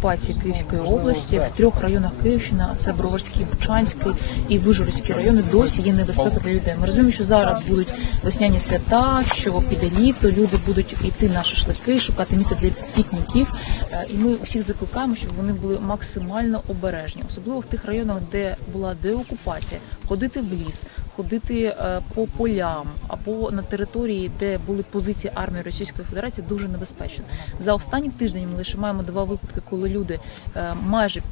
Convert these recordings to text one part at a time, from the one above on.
окупації Київської області в трьох районах Київщини, це Броварський, Бучанський і Вижгородський райони, досі є небезпека для людей. Ми розуміємо, що зараз будуть весняні свята, що піде літо, люди будуть йти на шашлики, шукати місце для пікніків. Е, І ми усіх закликаємо, щоб вони були максимально обережні, особливо в тих районах, де була деокупація, ходити в ліс, ходити е, по полям або на території, де були позиції армії Російської Федерації, дуже небезпечно. За останній тиждень ми лише маємо два випадки, коли люди е, майже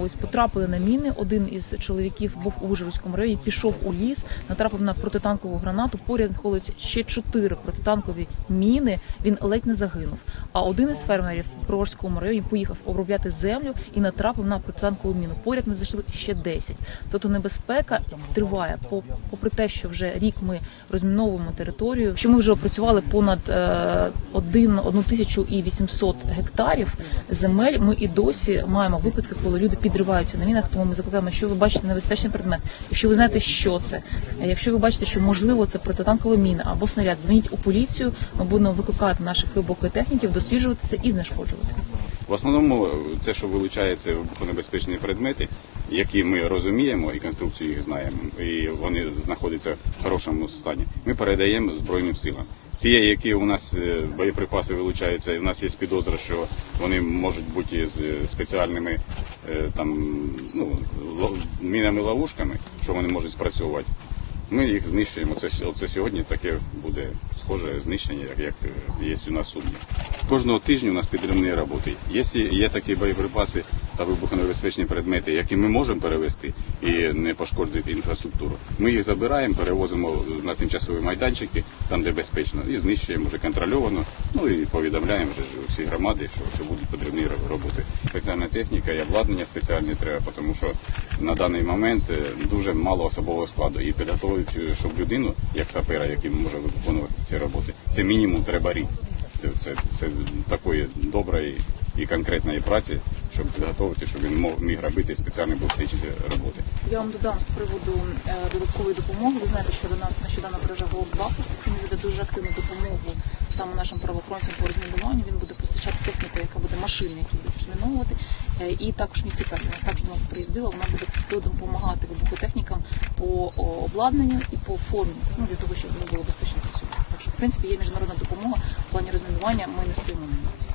ось потрапили на міни. Один із чоловіків був у Вижгородському районі, пішов у ліс, натрапив на протитанкову гранату. Поряд знаходилися ще чотири протитанкові міни. Він ледь не загинув. А один із фермерів в Броварському районі поїхав обробляти землю і натрапив на протитанкову міну. Поряд ми знайшли ще 10. Тобто небезпека триває. По- Попри те, що вже рік ми розміновуємо територію, що ми вже опрацювали понад е, один одну тисячу і 800 гектарів земель. Ми і досі маємо випадки, коли люди підриваються на мінах. Тому ми закликаємо, якщо ви бачите небезпечний предмет, якщо ви знаєте, що це, якщо ви бачите, що можливо це протитанкова міна або снаряд, дзвоніть у поліцію. Ми будемо викликати наших глибоких техніків, досліджувати це і знешкоджувати. В основному це, що вилучається вибухонебезпечні предмети, які ми розуміємо і конструкцію їх знаємо, і вони знаходяться в хорошому стані. Ми передаємо Збройним силам. Ті, які у нас е, боєприпаси вилучаються, і в нас є підозра, що вони можуть бути з е, спеціальними е, там ну мінами-ловушками, що вони можуть спрацьовувати. Ми їх знищуємо. Це, це сьогодні таке буде схоже знищення, як, як є у нас сумнів. Кожного тижня у нас підривні роботи. Якщо є такі боєприпаси та вибухонебезпечні предмети, які ми можемо перевести і не пошкодити інфраструктуру, ми їх забираємо, перевозимо на тимчасові майданчики, там де безпечно, і знищуємо вже контрольовано. Ну і повідомляємо вже всі громади, що, що будуть ро- роботи. Спеціальна техніка і обладнання спеціальне треба, тому що на даний момент е, дуже мало особового складу і підготовити, е, щоб людину, як сапера, який може виконувати ці роботи, це мінімум треба рік. Це, це, це такої доброї і конкретної праці, щоб підготувати, щоб він мог міг робити спеціальні безпечні роботи. Я вам додам з приводу е, додаткової допомоги. Ви знаєте, що до нас нещодавно приїжджав Бахмут. Він веде дуже активну допомогу саме нашим правоохоронцям по розмінуванню. Він буде постачати техніку, яка буде машини, які будуть розміновувати. Е, І також міцікарня також до нас приїздила. Вона буде допомагати вибухотехнікам по обладнанню і по формі, ну для того, щоб вони було безпечно працювати. Так що, в принципі, є міжнародна допомога в плані розмінування. Ми не стоїмо на місці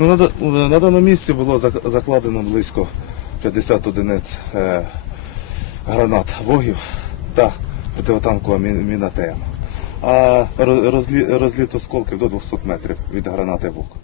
Ну, на, на даному місці було закладено близько 50 одиниць е, гранат вогів та противотанкова мі- міна ТМ. А розлі, розліт осколків до 200 метрів від гранати ВОК.